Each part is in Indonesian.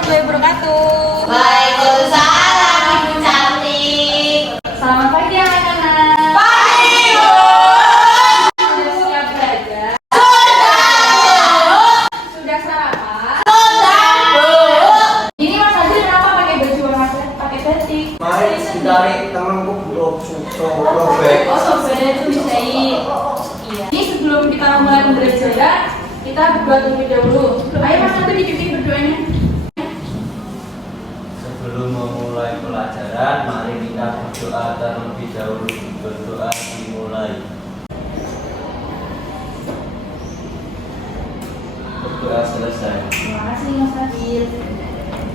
warahmatullahi wabarakatuh. Waalaikumsalam Ibu cantik. Selamat pagi anak-anak. Pagi Bu. Sudah siap belajar? Sudah. Sudah sarapan? Sudah Bu. Ini Mas Adil kenapa pakai baju warna pakai batik? Mari dari temanku sobek. Oh sobek itu disein. Iya. Ini sebelum kita mulai pembelajaran, kita berdoa terlebih dahulu. Ayo Mas Adil dipimpin berdoanya. Sebelum memulai pelajaran, mari kita berdoa terlebih dahulu. Berdoa dimulai. Berdoa selesai. Terima kasih Mas Adil.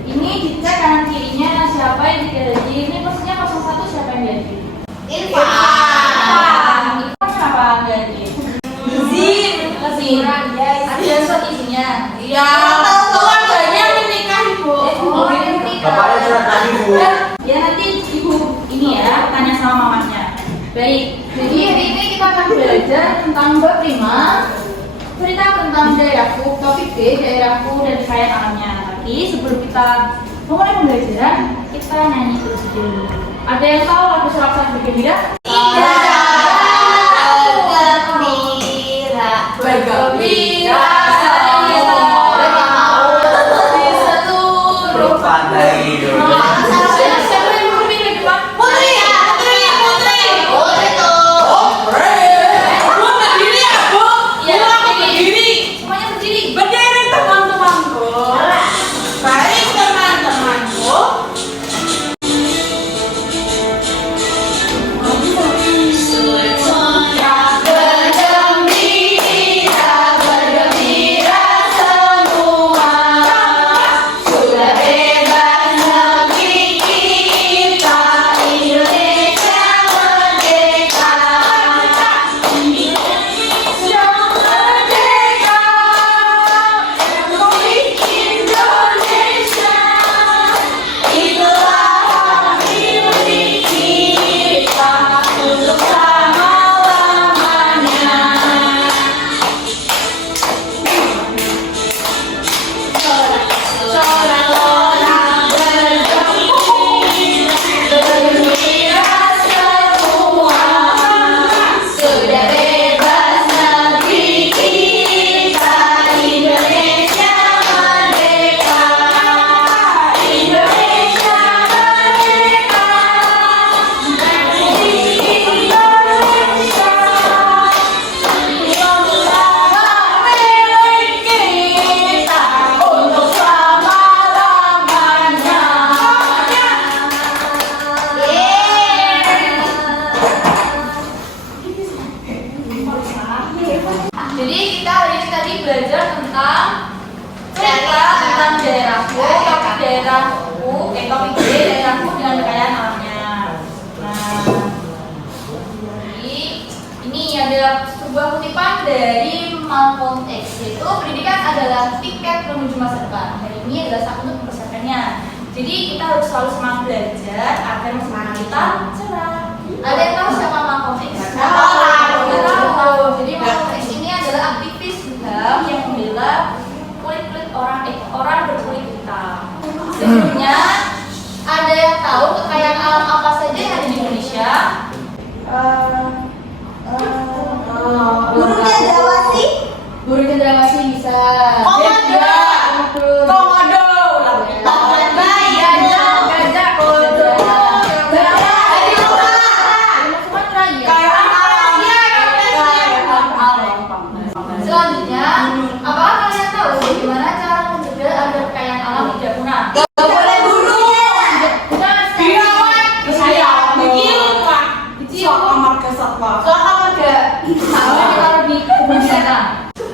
Ini dicek kanan kirinya siapa yang dihadiri. Ini posisinya 01 siapa yang dihadiri? Irfan. Irfan kenapa nggak hadir? Izin. Izin. Ada surat izinnya. Ya. Keluarganya menikah Ibu. Bapaknya sudah tadi Bu. Ya nanti ibu ini ya tanya sama mamanya. Baik. Jadi hari ini kita akan belajar tentang bab 5. Cerita tentang daerahku, topik B, daerahku dan kekayaan alamnya. Tapi sebelum kita mulai pembelajaran, kita nyanyi terus dulu. Ada yang tahu lagu Sorak-Sorak Bergembira? Bergembira. Berpandai dulu. Siapa yang mau pilih depan? Putri tuh. Berdiri ya Bu. Iya, Berdiri. Semuanya berdiri. Berdiri teman-temanku. Baik teman-temanku. Bergembira semua. Sudah bebas negeri kita, Indonesia merdeka. Indonesia merdeka. Republik Indonesia. Itulah milik kita untuk selama-lamanya. Sorak-sorak bergembira semua. Sudah bebas negeri kita, Indonesia merdeka. Indonesia merdeka. Republik Indonesia. Itulah milik kita untuk selama-lamanya. Jadi kita hari ini tadi belajar tentang cerita tentang daerahku, topik daerahku, topik B daerahku dengan kekayaan alamnya. Nah, jadi ini adalah sebuah kutipan dari Malcolm X, yaitu pendidikan adalah tiket menuju masa depan. Hari ini adalah saat untuk mempersiapkannya. Jadi kita harus selalu semangat belajar agar masa kita cerah. Ada yang tahu siapa Malcolm X? Tahu. Jadi Malcolm X ini adalah aktivis HAM yang membela kulit orang berkulit hitam. Sebelumnya ada yang tahu kekayaan alam apa saja yang ada di Indonesia? Burung cendrawasih. Burung cendrawasih bisa. Komodo. Komodo. Bayi. Gajah, komodo. Selanjutnya, apakah kalian tahu bagaimana cara mencegah agar kekayaan alam tidak punah? Gak boleh bunuh. Bukan Dirawat. saya Dikilum Pak. Kecil. Kamar kesatwa. Soal apa sama ditaruh di kebun binatang.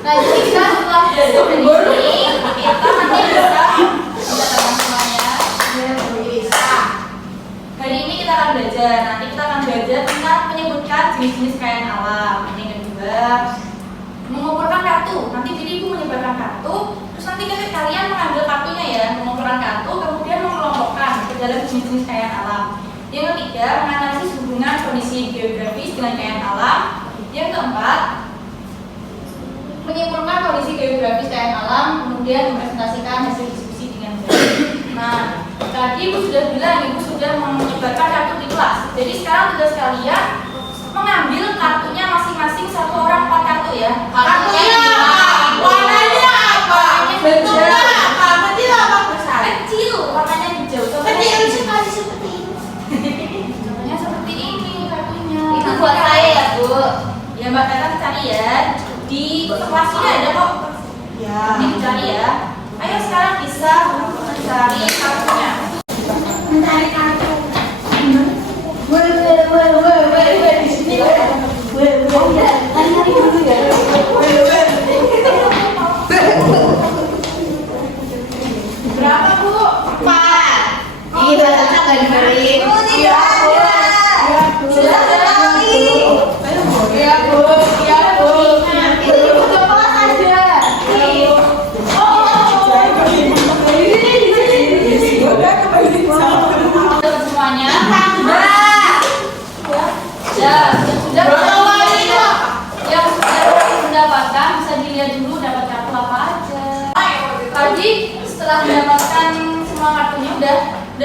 Nah, jadi kita setelah belajar dari sini, kita nanti bisa teman-temannya. Hari ini kita akan belajar. Nanti kita akan belajar tentang menyebutkan jenis-jenis kekayaan alam. Yang kedua, mengumpulkan kartu. Nanti jadi ibu menyebarkan kartu, terus nanti kalian mengambil kartunya ya, mengumpulkan kartu, kemudian mengelompokkan ke dalam jenis-jenis kekayaan alam. Yang ketiga, menganalisis hubungan kondisi geografis dengan kekayaan alam. Yang keempat, menyimpulkan kondisi geografis kekayaan alam, kemudian mempresentasikan hasil diskusi dengan baik. Tadi Ibu sudah bilang, Ibu sudah menyebarkan kartu di kelas. Jadi sekarang tugas kalian mengambil kartunya masing-masing, satu orang 4 kartu ya. Kartunya apa? Warnanya apa? Bentuknya apa? Kecil apa besar? Kecil, warnanya hijau. Kecil sekali seperti ini. Contohnya seperti ini kartunya. Itu buat saya ya, Bu. Ya Mbak Tata cari ya. Di kelas ini ada kok. Ya. Ini dicari ya. Ayo sekarang bisa mencari kartunya. Mencari kartu. Di sini. Lari-lari dulu ya. Berapa, Bu? 4. Ini bahasa nggak diberi. Iya, Bu. Sudah sekali. Iya, Bu. Iya, Bu. Ini foto kelas aja. Sudah semuanya. Sudah yang sudah mendapatkan bisa dilihat dulu dapat kartu apa aja. Tadi setelah mendapatkan semua kartunya udah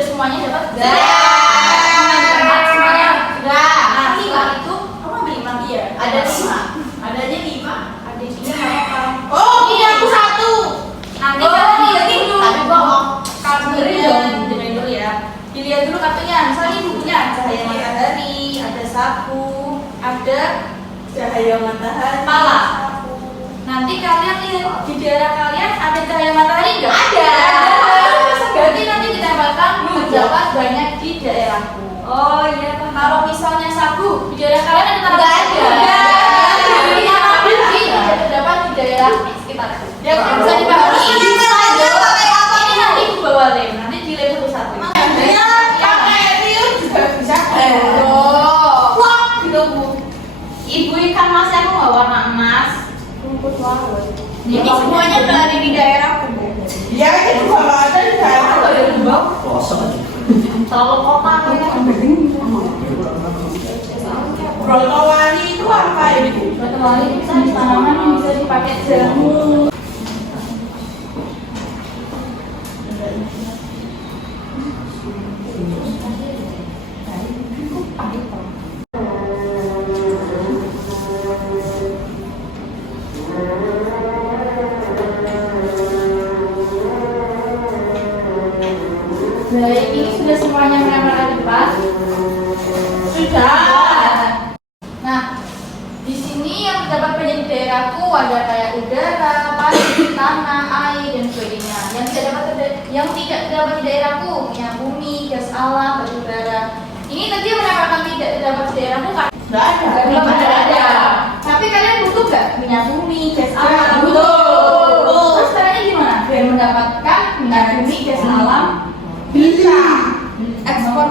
semuanya dapat. Semuanya sudah. Nah, setelah itu kamu ambil 5 dia. Ada 5. Adanya 5. Ada 3 apa? Oh, ini aku 1. Nanti kamu lihat dulu. Tapi bohong. Kartunya dengerin dulu ya. Dilihat dulu kartunya. Misalnya bukunya cahaya matahari, ada sapu, ada Cahaya matahari. pala. Nanti kalian lihat di daerah kalian ada cahaya matahari nggak? Ada. Berarti nanti ditambahkan terdapat banyak di daerahku. Oh iya, Kalau misalnya sabu di daerah kalian ada tanda Nggak saja. ada. Jadi yang terdapat di daerah sekitar. Yang bisa dipahami. Ini nanti ibu bawa lem. Nanti di lem satu-satu. Dia pakai rius juga bisa. Wah, gitu, Bu. Ibu ikan mas aku nggak warna emas. Rumput laut. Ini semuanya berada di daerahku, Bu. Ya, itu kalau ada di daerah. Kosong aja. Terlalu kota kayaknya. Brotowali itu apa, Ibu? Batu wali bisa di tanaman yang bisa dipakai jamu. Baik, ini sudah semuanya menempelkan tempat. Sudah. Nah, di sini yang terdapat banyak di daerahku ada kayak udara, pasir, tanah, air dan sebagainya. Yang tidak terdapat di daerahku minyak bumi, gas alam, batu bara. Ini tadi menempelkan tidak terdapat di daerahku kan? Sudah ada. Belum ada. Tapi kalian butuh nggak minyak bumi, gas alam? Butuh. Terus caranya gimana? Biar mendapatkan minyak bumi, gas alam, Bisa. ekspor.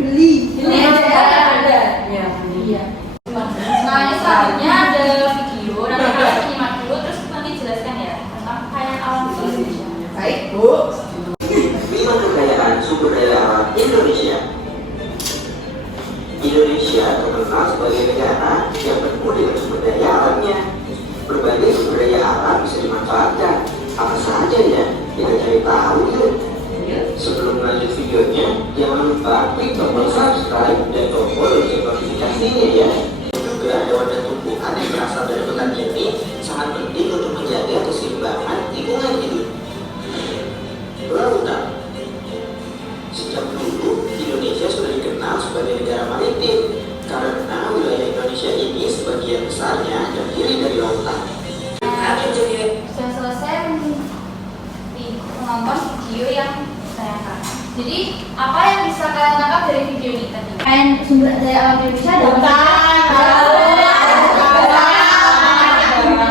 Beli. Ini ada. Iya. Nah, ini selanjutnya ada video. Nanti kalian menyimak dulu, terus nanti jelaskan ya tentang kekayaan alam di Indonesia. Baik, Bu. 5 kekayaan sumber daya alam Indonesia. Indonesia terkenal sebagai negara yang penuh dengan sumber daya alamnya. Berbagai sumber daya alam bisa dimanfaatkan. Apa saja ya? Kita cari tahu yuk. Sebelum lanjut videonya, jangan lupa klik tombol subscribe dan tombol lonceng notifikasinya ya. Juga hewan dan tumbuhan yang berasal dari hutan ini sangat penting untuk menjaga keseimbangan lingkungan hidup. Lautan. Sejak dulu, Indonesia sudah dikenal sebagai negara maritim karena wilayah Indonesia ini sebagian besarnya terdiri dari lautan. Sudah selesai menonton video yang saya angkat. Jadi, apa yang bisa kalian tangkap dari video ini tadi? Kalian sumber daya alam Indonesia ada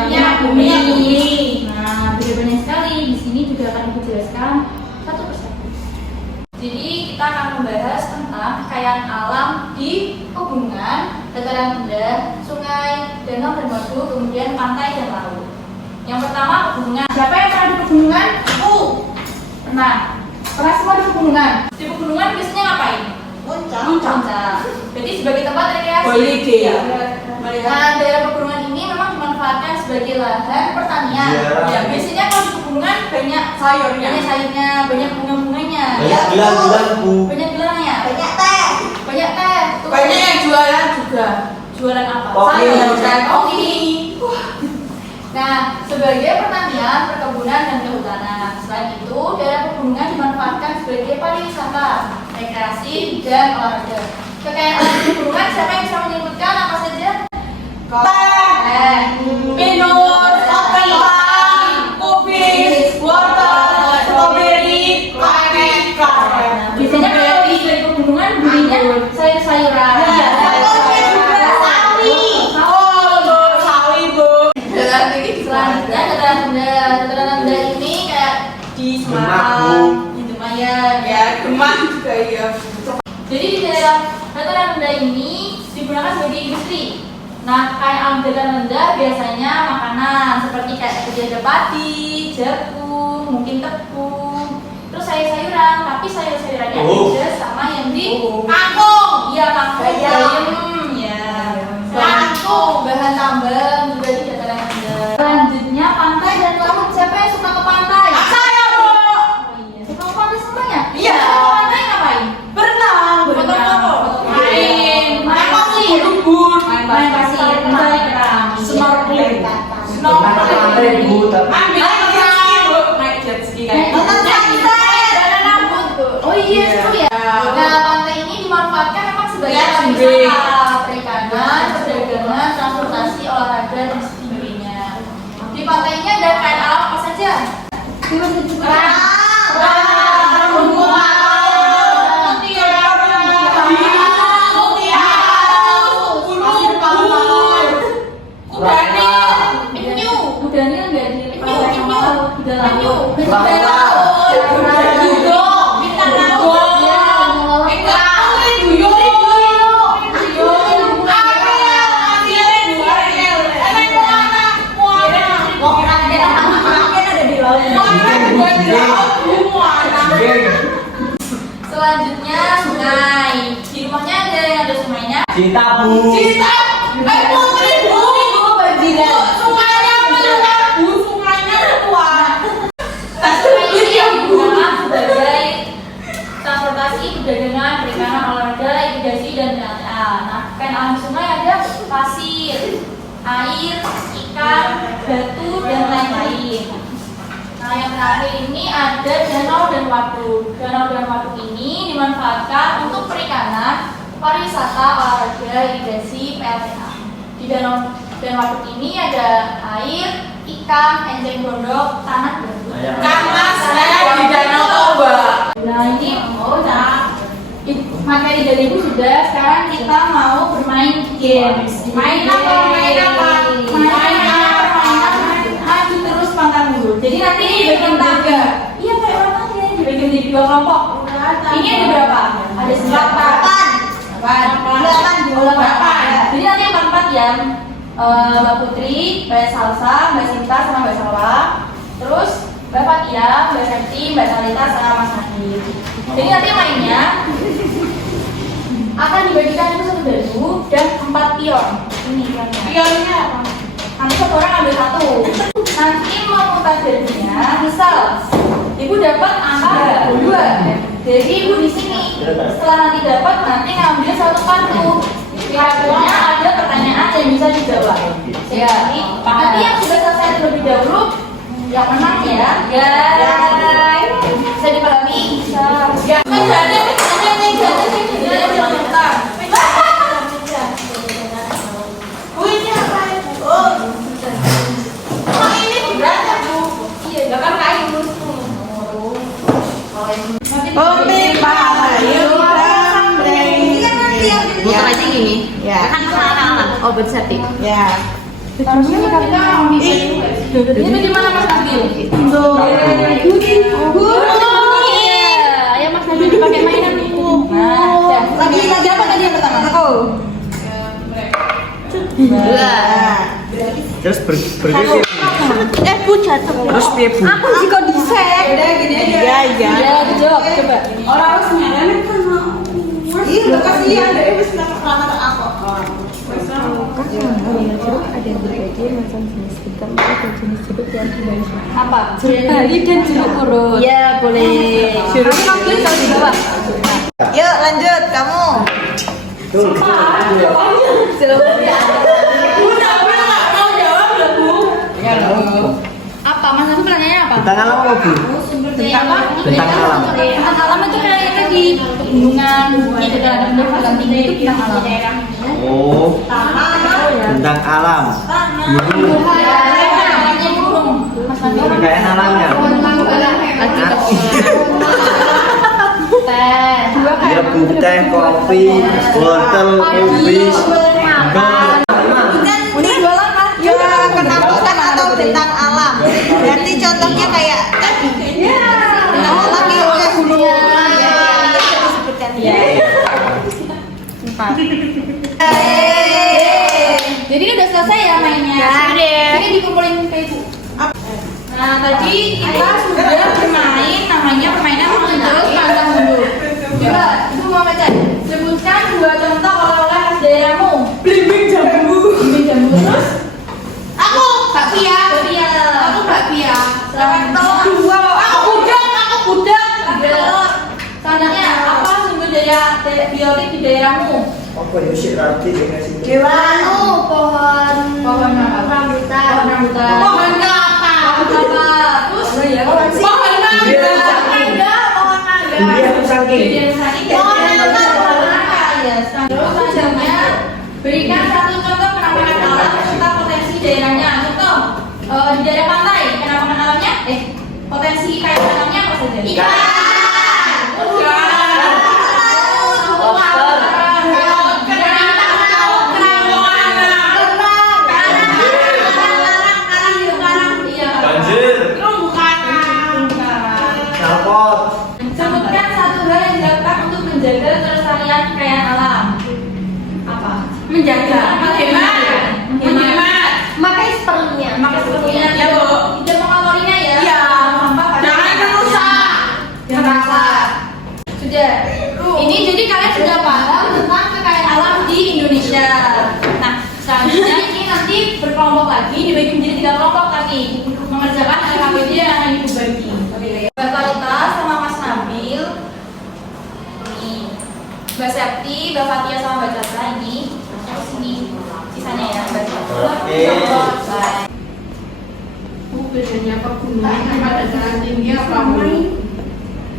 minyak bumi. Nah, banyak sekali. Di sini juga akan aku jelaskan satu persatu. Jadi, kita akan membahas tentang kekayaan alam di pegunungan, dataran rendah, sungai, danau dan waduk, kemudian pantai dan laut. Yang pertama pegunungan. Siapa yang pernah di pegunungan? Pernah. Pernah semua di pegunungan. Di pegunungan biasanya ngapain? Puncak. Jadi sebagai tempat rekreasi. Holiday. Ya. Nah, daerah pegunungan ini memang dimanfaatkan sebagai lahan pertanian. Ziarah. Ya, biasanya kalau di pegunungan banyak Sayurnya. banyak sayurnya, banyak bunga-bunganya. Banyak Gelang-gelangku. Banyak gelangnya. Banyak teh. Banyak teh. Tuh. Banyak yang jualan juga. Jualan apa? Kopi. Sayur. Kopi. Nah, sebagai pertanian, perkebunan, dan kehutanan. Selain itu, daerah pegunungan dimanfaatkan sebagai pariwisata, rekreasi, dan olahraga. Kekayaan alam pegunungan, siapa yang bisa menyebutkan apa saja? Teh, pinus, kopi, wortel, stroberi, karet. Biasanya kalau di pegunungan belinya sayur-sayuran. Iya. Selanjutnya dataran rendah ini kayak di Semarang, di Lumayan. Ya, Demak juga iya. Jadi di daerah dataran rendah ini digunakan sebagai industri. Nah, kayak alam dataran rendah biasanya makanan seperti kayak ada padi, jagung, mungkin tepung, terus sayur-sayuran. Tapi sayur-sayurannya beda sama yang di Kangkung. iya kangkung, bayam, ya. Kangkung, bahan tambang juga di dataran rendah. Selanjutnya pantai dan laut. Siapa yang suka ke pantai? Saya, Bu. Suka ke pantai semuanya? Iya. Suka ke pantai ngapain? Berenang, Foto-foto. Main pasir. Lubur. Main pasir, mencari kerang, Snorkeling. Snorkeling, Bu, tapi- Ambil jet Bu. Naik jet ski kan. Nonton sunset. Oh iya, seru ya. Nah, pantai ini dimanfaatkan memang sebagai Ya, pariwisata, perikanan, perdagangan, transportasi, olahraga, dan sebagainya. Di pantai ini ada kain alam apa saja? Udangnya nggak di pantai sama laut, di dalam laut. Selanjutnya sungai. Di rumahnya ada yang ada sungainya. Cinta, Bu. Nah, Sungai ini yang digunakan sebagai transportasi, perdagangan, perikanan, olahraga, irigasi, dan lain-lain. Nah, kain alam di sungai ada pasir, air, ikan, batu, dan lain-lain. Nah, yang terakhir ini ada danau dan waduk. Danau dan waduk ini dimanfaatkan untuk perikanan, pariwisata, olahraga, irigasi, PLTA. Di danau dan waduk ini ada air, ikan, enceng gondok, tanah, dan batu. Di Danau Toba. Nah ini materi dari ibu sudah. Sekarang kita mau bermain games. Main apa? Maju terus pantang mundur. Jadi nanti dibagi tiga. Iya kayak orang aja dibagi jadi dua kelompok. Ini ada berapa? Ada 8. Jadi nanti 4 ya. Mbak Putri, Mbak Salsa, Mbak Sinta, sama Mbak Salwa. Terus Mbak Fatia, Mbak Septi, Mbak Salita, sama Mas Nadif. Jadi nanti mainnya akan dibagikan itu 1 baju dan 4 pion. Ini pionnya. Pionnya apa? Nanti satu orang ambil 1. Nanti mau putar jadinya, misal ibu dapat angka 2. Jadi ibu di sini. Setelah nanti dapat, nanti ngambil 1 kartu. Kartunya ada pertanyaan yang bisa dijawab. Ya. Nanti yang sudah selesai terlebih dahulu yang menang ya. Ya. Bisa dipahami? Bisa. Ya. Ini apa ya, Bu? Oh. Oh, ini berat ya, Bu? Iya, enggak kan kayu terus. Muter aja gini. Ya. Kan salah. Oh, berarti. Ya. Ini bagaimana Mas Nabil? Ayo Mas Nabil dipakai mainan dulu. Nah, Lagi apa tadi yang pertama? Aku. Terus bergeser. Bu jatuh. Terus piye, Bu? Aku jika disek. Udah gini aja. ya dijawab coba. Orang harus nyadar kan. Iya, udah kasihan dari wis nang kamar aku. Ada yang berbeda macam jenis ikan atau jenis jeruk yang dimainkan. Apa? Jeruk Bali dan jeruk purut. Iya, boleh. Jeruk Bali kalau di bawah. Bentang alam apa Bu? Bentang alam. Bintang alam itu kayaknya di pegunungan, gitu kan ada bintang tinggi itu bintang alam. Oh, bentang alam. Gunung. Namanya gunung. Mas Nabil. Kekayaan alamnya. Teh. Ya Bu, teh, kopi, wortel, kubis, gol. Ini jualan mas kenapukan atau bentang alam. Berarti contohnya kayak tadi. Bentang alam itu kayak gunung. Disebutkan. Jadi ini udah selesai ya mainnya. Ini dikumpulin ke ibu. Nah tadi kita sudah bermain namanya permainan mundur pantang mundur. Coba ibu mau baca. Sebutkan 2 contoh oleh-oleh khas daerahmu. Blimbing jambu. Ini jambu terus. Aku bakpia. Bakpia. Aku bakpia. Selamat tolong. Aku gudeg. Selanjutnya apa sumber daya biotik di daerahmu? Apa ya sih rati dengan sini? Pohon rambutan. Pohon kelapa. Terus Pohon mangga. Durian aku saking. Selanjutnya berikan 1 contoh penampakan alam serta potensi daerahnya. Contoh di daerah pantai penampakan alamnya potensi kayak alamnya apa saja? Knalpot. Sebutkan 1 hal yang dilakukan untuk menjaga kelestarian kekayaan alam. Apa? Menjaga. Menghemat. Makai seperlunya. Ya, Bu. Tidak mengotorinya ya. Iya. Sampah pada Jangan merusak. Jangan rusak. Sudah. Ini jadi kalian sudah paham tentang kekayaan alam di Indonesia. Nah, selanjutnya ini nanti berkelompok lagi dibagi menjadi 3 kelompok tadi mengerjakan LKPD yang akan ibu bagi. Mbak Talita sama Mas Nabil. Ini Mbak Septi, Mbak Fatia sama Mbak Catra ini. Terus ini sisanya ya Mbak Catra. Oke. Bedanya pegunungan sama dataran tinggi apa?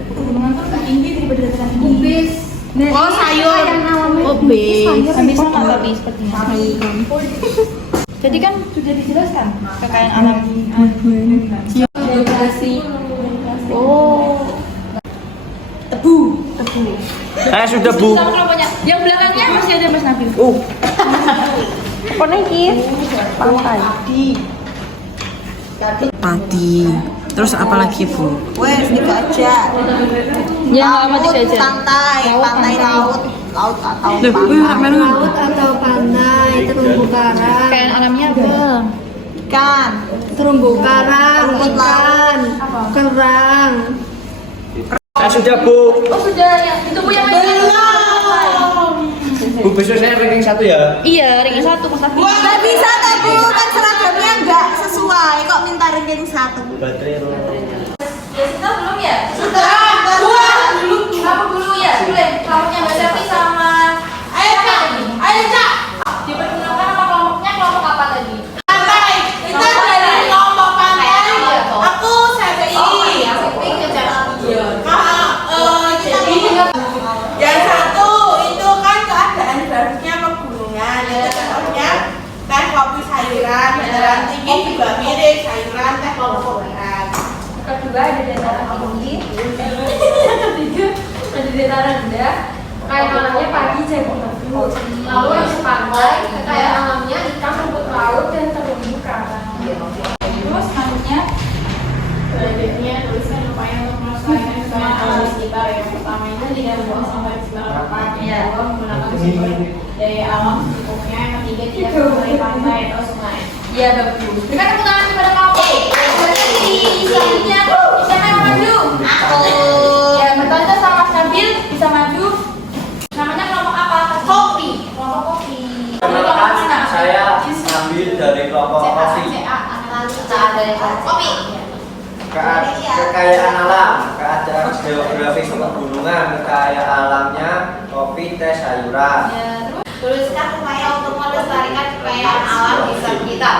Pegunungan tuh lebih tinggi daripada dataran tinggi. Oh, sayur. Hampir sama tapi sepertinya. Jadi kan sudah dijelaskan kekayaan alam. Geograsi. Oh. Tebu. Sudah Bu. Sama kelompoknya. Yang belakangnya masih ada Mas Nabil. Apa iki? Pantai. Padi. Terus apa lagi Bu? Wes digajah. Ya, apa tiga aja. Pantai laut atau Loh, pantai. Laut atau pantai, terumbu karang. Kekayaan alamnya apa? Ikan. Terumbu karang, Rumput ikan, kerang. Sudah Bu. Oh sudah ya. Itu Bu yang Bu besok saya ranking 1 ya. Iya, ringan 1 Mas Nabil. Nggak bisa tuh Bu, kan seragamnya nggak sesuai. Kok minta ranking 1? Baterai Ya sudah belum ya? Sudah. Wah, Kamu dulu ya, boleh. Kelompoknya Mbak Septi sama Ayo Cak. dipergunakan sama kelompoknya kelompok apa tadi? Pantai. Kita dari kelompok pantai. Aku CPI. Yang satu itu kan keadaan barunya pegunungan. Itu contohnya teh kopi sayuran, dataran tinggi juga mirip sayuran teh pegunungan. Kedua ada dataran tinggi. Ketiga ada dataran rendah. Kekayaan alamnya padi, jagung, tebu. Lalu yang sepantai, kekayaan alamnya ikan, rumput laut, dan terumbu karang. Terus selanjutnya Selanjutnya tuliskan upaya untuk melestarikan kekayaan alam sekitar. Yang pertama itu tidak membuang sampah di sembarang tempat. Yang kedua menggunakan sumber daya alam secukupnya. Yang ketiga tidak mengurangi pantai atau sungai. ya bagus. Berikan tepuk tangan kepada kamu. Jadi selanjutnya siapa yang maju? Aku. Ya, bertanya sama Mas Nabil bisa maju. Namanya kelompok apa? Kopi. Kelompok kopi. Perkenalkan, saya ambil dari kelompok kopi. Kopi. Kekayaan alam, keadaan geografis pegunungan, kekayaan alamnya kopi, teh, sayuran. Ya, terus Tuliskan upaya untuk melestarikan kekayaan alam di sekitar kita.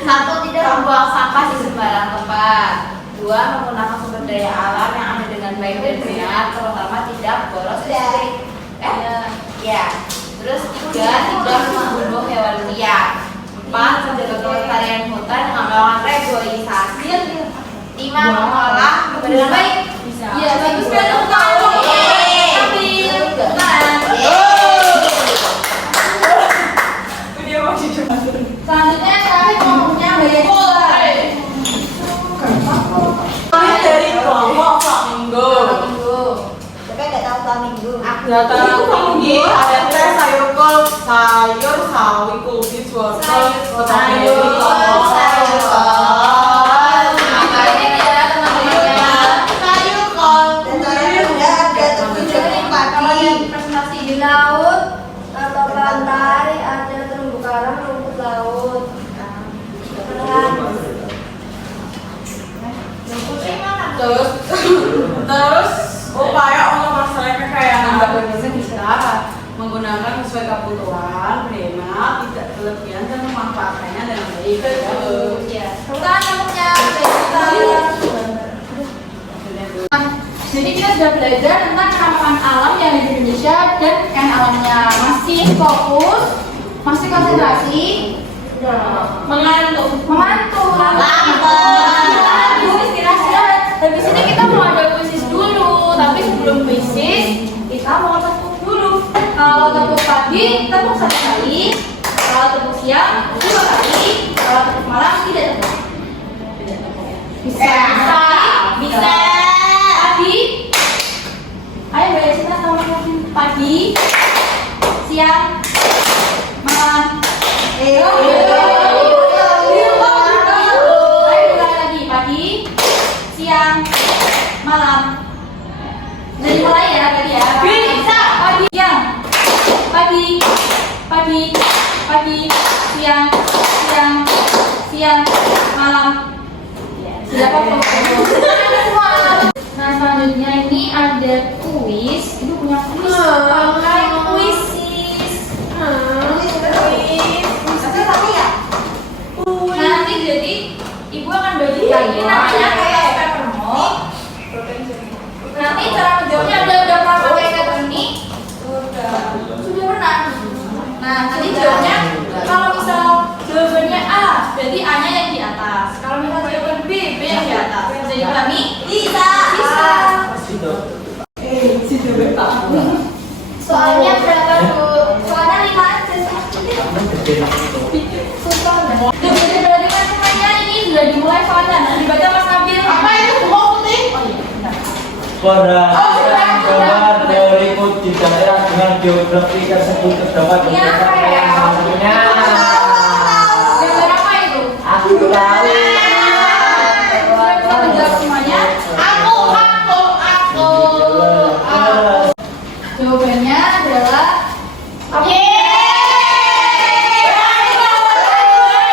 1. Tidak membuang sampah di sembarang tempat. 2. kedua, menggunakan sumber daya alam yang ada dengan baik dan benar, terutama tidak boros listrik. Ya. Terus tiga, tidak membunuh hewan liar. Empat, menjaga kelestarian hutan dengan melakukan reboisasi. Lima, mengolah dengan baik. Iya, bagus sekali. Selanjutnya kami ngomongnya Dari kelompok Flamingo. Tapi nggak tahu flamingo. Data tinggi ada teh sayur kol, sayur sawi kubis wortel, sayur kol, sayur kol. Sayur kol. presentasi di laut atau pantai ada terumbu karang, rumput laut. Terus upaya untuk masalah kekayaan Indonesia kita menggunakan sesuai kebutuhan, hemat, tidak berlebihan dan memanfaatkannya dengan baik. Bukan nyamuknya. Jadi kita sudah belajar tentang keramahan alam yang ada di Indonesia dan kekayaan alamnya. Masih fokus, masih konsentrasi, mengantuk, istirahat. Habis ini kita mau ada kuisis dulu, tapi sebelum kuisis kita mau tepuk dulu. Kalau tepuk pagi, tepuk 1 kali. Kalau tepuk siang, 2 kali. Kalau tepuk malam, tidak tepuk. Bisa. Pagi. Ayo bayar kita sama pagi, siang, malam. Ayo ulang lagi pagi, siang, malam. Jadi mulai ya tadi ya. Bisa. Pagi, siang, siang, malam. Siapa semua? Nah selanjutnya ini ada kuis. Ibu punya kuis. Pakai kuisis. Nanti jadi ibu akan bagikan ini namanya kayak peppermint. Nanti cara menjawabnya udah pernah pakai kayak ini? Sudah pernah. Nah nanti jawabnya kalau misal jawabannya A, berarti A-nya yang di atas. Kalau misal jawaban B, B yang di atas. Jadi kami bisa. Soalnya berapa Bu? Soalnya 5 aja sih. Susah banget. Berarti kan semuanya ini sudah dimulai soalnya. Nah, dibaca Mas Nabil. Apa itu buku putih? Oh iya, bentar. Perhatikan gambar berikut di daerah dengan geografi tersebut terdapat beberapa yang satunya. Gambar apa itu? Aku tahu. Bisa menjawab semuanya? Aku. Jawabannya adalah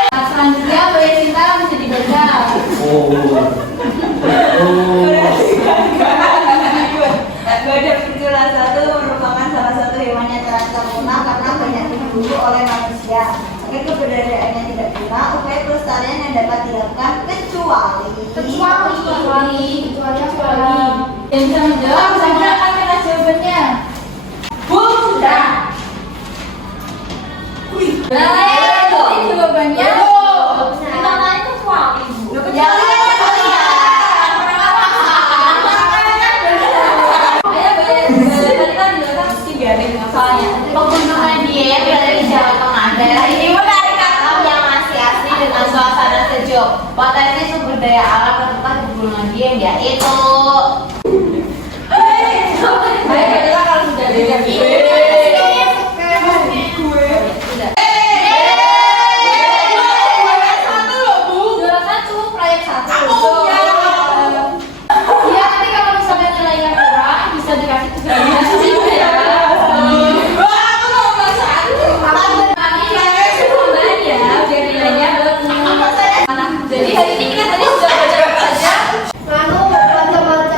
Nah, selanjutnya Mbak Sinta bisa dibaca. Gajah pinculan satu merupakan salah satu hewan yang terancam punah karena banyak diburu oleh manusia. Agar keberadaannya tidak punah, upaya pelestarian yang dapat dilakukan kecuali Yang bisa menjawab sama akan kena jawabannya. sudah. Nah, itu jawabannya. Kita naik kecuali. Pegunungan Dieng berada di Jawa Tengah. Daerah ini menarik alam yang masih asli dengan suasana sejuk. Potensi sumber daya alam terletak di Pegunungan Dieng yaitu Baik, adalah kalau sudah beda. Juara 1, proyek 1. Iya, nanti kalau misalnya nilainya kurang bisa dikasih 3 ya. Biar nilainya bagus. Jadi hari ini kita tadi sudah belajar saja. Baca-baca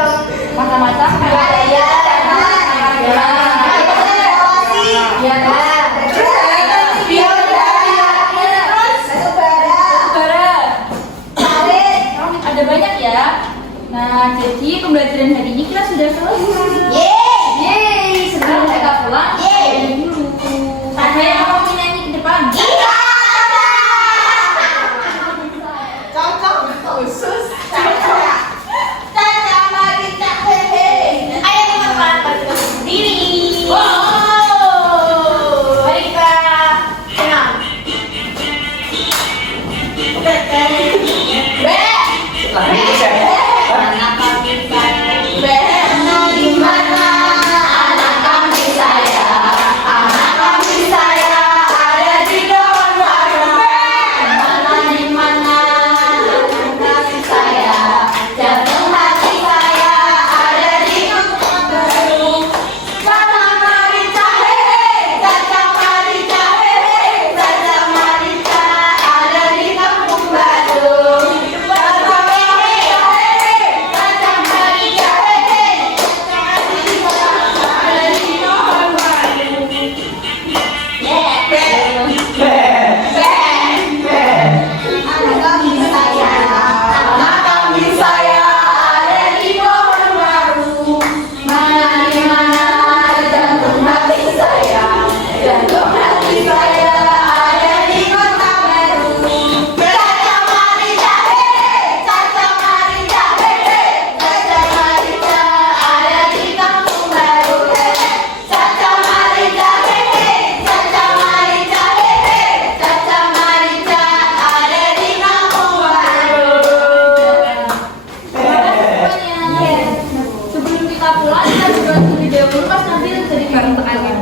kita juga video dulu pas nanti jadi bareng tekannya.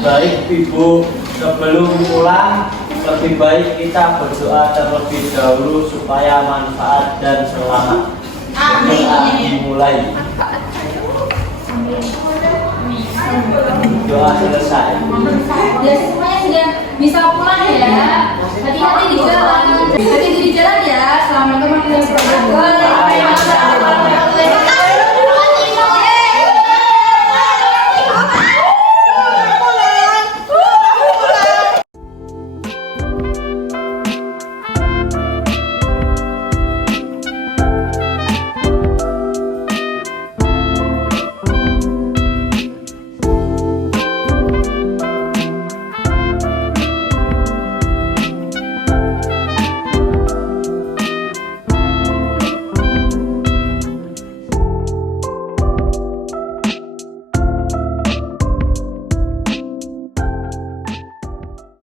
Baik Ibu, sebelum pulang lebih baik kita berdoa terlebih dahulu supaya manfaat dan selamat. Doa dimulai. Doa selesai. Ya semuanya sudah bisa pulang ya. Hati-hati di jalan. Hati-hati di jalan ya. Selamat menikmati.